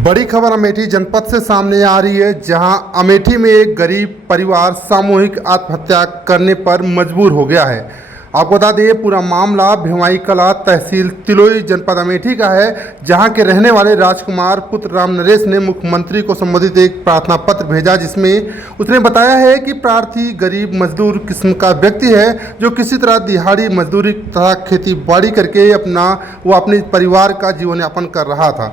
बड़ी खबर अमेठी जनपद से सामने आ रही है, जहां अमेठी में एक गरीब परिवार सामूहिक आत्महत्या करने पर मजबूर हो गया है। आपको बता दें, पूरा मामला भिवाई कला तहसील तिलोई जनपद अमेठी का है, जहां के रहने वाले राजकुमार पुत्र राम नरेश ने मुख्यमंत्री को संबोधित एक प्रार्थना पत्र भेजा, जिसमें उसने बताया है कि प्रार्थी गरीब मजदूर किस्म का व्यक्ति है, जो किसी तरह दिहाड़ी मजदूरी तथा खेती बाड़ी करके अपने परिवार का जीवन यापन कर रहा था।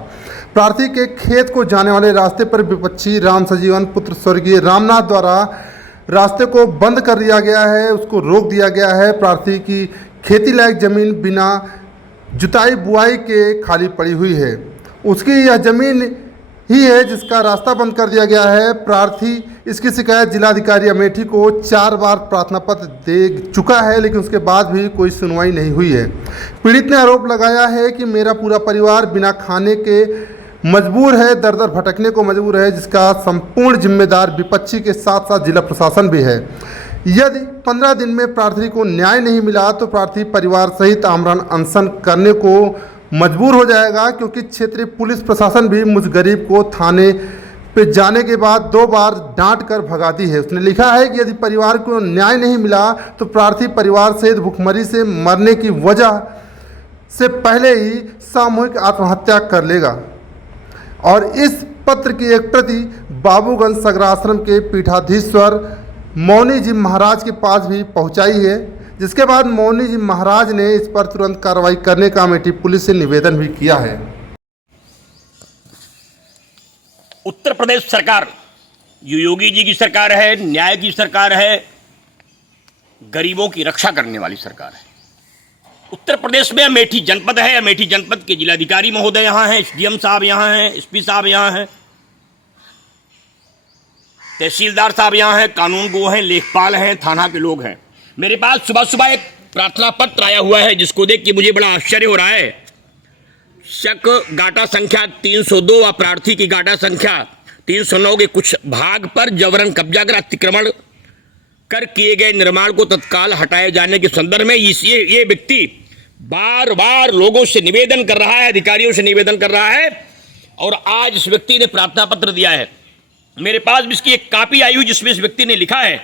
प्रार्थी के खेत को जाने वाले रास्ते पर विपक्षी राम सजीवन पुत्र स्वर्गीय रामनाथ द्वारा रास्ते को बंद कर दिया गया है, उसको रोक दिया गया है। प्रार्थी की खेती लायक जमीन बिना जुताई बुआई के खाली पड़ी हुई है। उसकी यह जमीन ही है जिसका रास्ता बंद कर दिया गया है। प्रार्थी इसकी शिकायत जिलाधिकारी अमेठी को 4 बार प्रार्थना पत्र दे चुका है, लेकिन उसके बाद भी कोई सुनवाई नहीं हुई है। पीड़ित ने आरोप लगाया है कि मेरा पूरा परिवार बिना खाने के मजबूर है, दर दर भटकने को मजबूर है, जिसका संपूर्ण जिम्मेदार विपक्षी के साथ साथ जिला प्रशासन भी है। यदि 15 दिन में प्रार्थी को न्याय नहीं मिला तो प्रार्थी परिवार सहित आमरण अनशन करने को मजबूर हो जाएगा, क्योंकि क्षेत्रीय पुलिस प्रशासन भी मुझ गरीब को थाने पे जाने के बाद 2 बार डांट कर भगा दी है। उसने लिखा है कि यदि परिवार को न्याय नहीं मिला तो प्रार्थी परिवार सहित भूखमरी से मरने की वजह से पहले ही सामूहिक आत्महत्या कर लेगा। और इस पत्र की एक प्रति बाबूगंज सगराश्रम के पीठाधीश्वर मौनी जी महाराज के पास भी पहुंचाई है, जिसके बाद मौनी जी महाराज ने इस पर तुरंत कार्रवाई करने का अमेठी पुलिस से निवेदन भी किया है। उत्तर प्रदेश सरकार जो योगी जी की सरकार है, न्याय की सरकार है, गरीबों की रक्षा करने वाली सरकार है। उत्तर प्रदेश में अमेठी जनपद है। अमेठी जनपद के जिलाधिकारी महोदय यहाँ हैं, एसडीएम साहब यहाँ हैं, एसपी साहब यहाँ हैं, तहसीलदार साहब यहाँ हैं, कानून गो हैं, लेखपाल हैं, थाना के लोग हैं। मेरे पास सुबह सुबह एक प्रार्थना पत्र आया हुआ है, जिसको देख के मुझे बड़ा आश्चर्य हो रहा है। शक गाटा संख्या 302 व प्रार्थी की गाटा संख्या 309 के कुछ भाग पर जबरन कब्जा कर अतिक्रमण कर किए गए निर्माण को तत्काल हटाए जाने के संदर्भ में ये व्यक्ति बार बार लोगों से निवेदन कर रहा है, अधिकारियों से निवेदन कर रहा है, और आज इस व्यक्ति ने प्रार्थना पत्र दिया है। मेरे पास भी इसकी एक कॉपी आई हुई, जिसमें इस व्यक्ति ने लिखा है,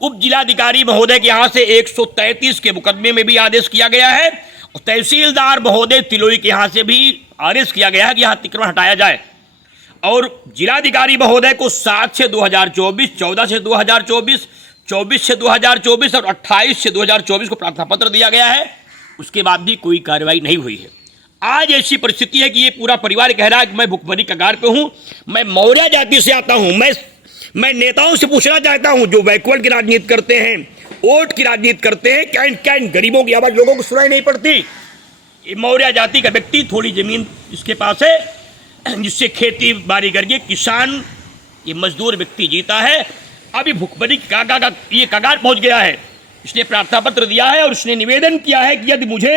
उप जिलाधिकारी महोदय के यहाँ से 133 के मुकदमे में भी आदेश किया गया है, और तहसीलदार महोदय तिलोई के यहाँ से भी आदेश किया गया है कि यहाँ अतिक्रमण हटाया जाए। और जिलाधिकारी महोदय को 7 से 2024, 14 से 2024, 24 से 2024 और 28 से 2024 को प्रार्थना पत्र दिया गया है। उसके बाद भी कोई कार्रवाई नहीं हुई है। आज ऐसी परिस्थिति है कि ये पूरा परिवार कह रहा है कि मैं भुखमरी कगार पे हूं, मैं मौर्य जाति से आता हूं। मैं नेताओं से पूछना चाहता हूं जो बैकवर्ड की राजनीति करते हैं, वोट की राजनीति करते हैं, क्या इन गरीबों की आवाज लोगों को सुनाई नहीं पड़ती? ये मौर्य जाति का व्यक्ति, थोड़ी जमीन इसके पास है, जिससे खेती बाड़ी करके किसान, ये मजदूर व्यक्ति जीता है। अभी भुखमरी ये कगार पहुंच गया है। इसने प्रार्थना पत्र दिया है और उसने निवेदन किया है कि यदि मुझे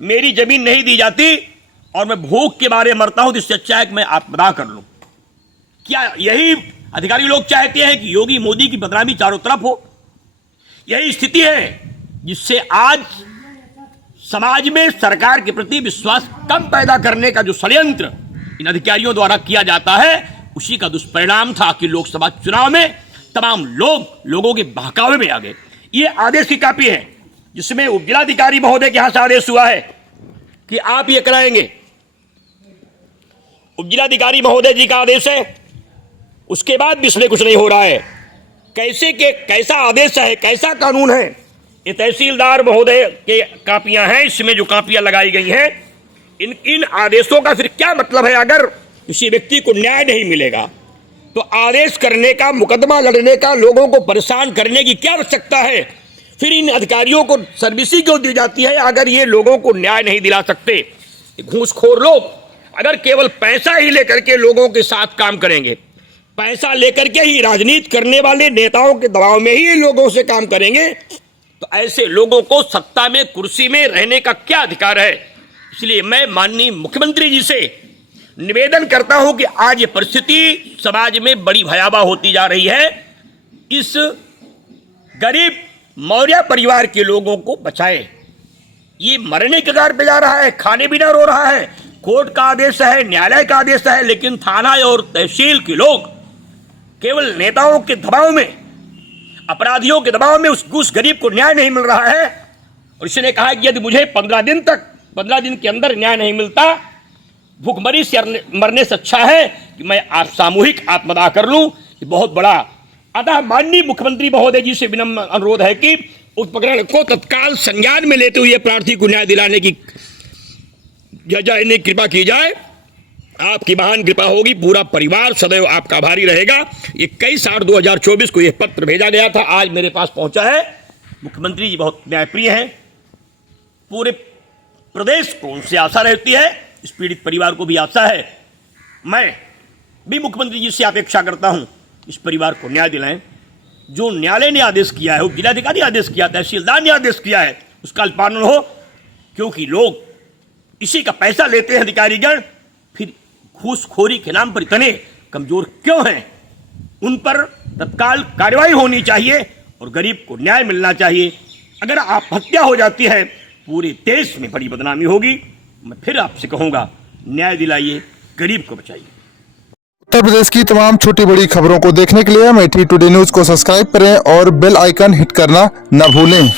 मेरी जमीन नहीं दी जाती और मैं भूख के मारे मरता हूं तो इससे अच्छा है कि मैं आत्मदाह कर लूं। क्या यही अधिकारी लोग चाहते हैं कि योगी मोदी की बदनामी चारों तरफ हो? यही स्थिति है जिससे आज समाज में सरकार के प्रति विश्वास कम पैदा करने का जो षड्यंत्र इन अधिकारियों द्वारा किया जाता है, उसी का दुष्परिणाम था कि लोकसभा चुनाव में तमाम लोगों के बहकावे में आ गए। ये आदेश की कॉपी है, जिसमें उप जिलाधिकारी महोदय के यहां से आदेश हुआ है कि आप ये कराएंगे। उप जिलाधिकारी महोदय जी का आदेश है, उसके बाद भी इसमें कुछ नहीं हो रहा है। कैसा आदेश है, कैसा कानून है? ये तहसीलदार महोदय के कॉपियां हैं, इसमें जो कॉपियां लगाई गई हैं, इन आदेशों का फिर क्या मतलब है? अगर किसी व्यक्ति को न्याय नहीं मिलेगा तो आदेश करने का, मुकदमा लड़ने का, लोगों को परेशान करने की क्या आवश्यकता है? फिर इन अधिकारियों को सर्विसिंग क्यों दी जाती है अगर ये लोगों को न्याय नहीं दिला सकते? घूसखोर लोग अगर केवल पैसा ही लेकर के लोगों के साथ काम करेंगे, पैसा लेकर के ही राजनीति करने वाले नेताओं के दबाव में ही लोगों से काम करेंगे, तो ऐसे लोगों को सत्ता में, कुर्सी में रहने का क्या अधिकार है? इसलिए मैं माननीय मुख्यमंत्री जी से निवेदन करता हूं कि आज ये परिस्थिति समाज में बड़ी भयावह होती जा रही है। इस गरीब मौर्य परिवार के लोगों को बचाए। ये मरने के कगार पे जा रहा है, खाने बिना रो रहा है, कोर्ट का आदेश है, न्यायालय का आदेश है, लेकिन थाना और तहसील के लोग केवल नेताओं के दबाव में, अपराधियों के दबाव में उस गरीब को न्याय नहीं मिल रहा है। और इसने कहा कि यदि मुझे 15 दिन के अंदर न्याय नहीं मिलता, भूखमरी से मरने से अच्छा है कि मैं सामूहिक आत्मदाह कर लूं। ये बहुत बड़ा। अतः माननीय मुख्यमंत्री महोदय जी से विनम्र अनुरोध है कि उस प्रकरण को तत्काल संज्ञान में लेते हुए प्रार्थी को न्याय दिलाने की कृपा की जाए। आपकी महान कृपा होगी, पूरा परिवार सदैव आपका आभारी रहेगा। 21/8/2024 को यह पत्र भेजा गया था, आज मेरे पास पहुंचा है। मुख्यमंत्री जी बहुत न्यायप्रिय हैं, पूरे प्रदेश को उनसे आशा रहती है, इस पीड़ित परिवार को भी आशा है। मैं भी मुख्यमंत्री जी से अपेक्षा करता हूं, इस परिवार को न्याय दिलाएं। जो न्यायालय ने आदेश किया है, जिलाधिकारी आदेश किया, तहसीलदार ने आदेश किया है, उसका पालन हो। क्योंकि लोग इसी का पैसा लेते हैं अधिकारीगण, फिर घूसखोरी के नाम पर इतने कमजोर क्यों हैं? उन पर तत्काल कार्रवाई होनी चाहिए और गरीब को न्याय मिलना चाहिए। अगर आप हत्या हो जाती है, पूरे देश में बड़ी बदनामी होगी। मैं फिर आपसे कहूंगा, न्याय दिलाइए, गरीब को बचाइए। उत्तर प्रदेश की तमाम छोटी बड़ी खबरों को देखने के लिए अमेठी टुडे न्यूज को सब्सक्राइब करें और बेल आइकन हिट करना न भूलें।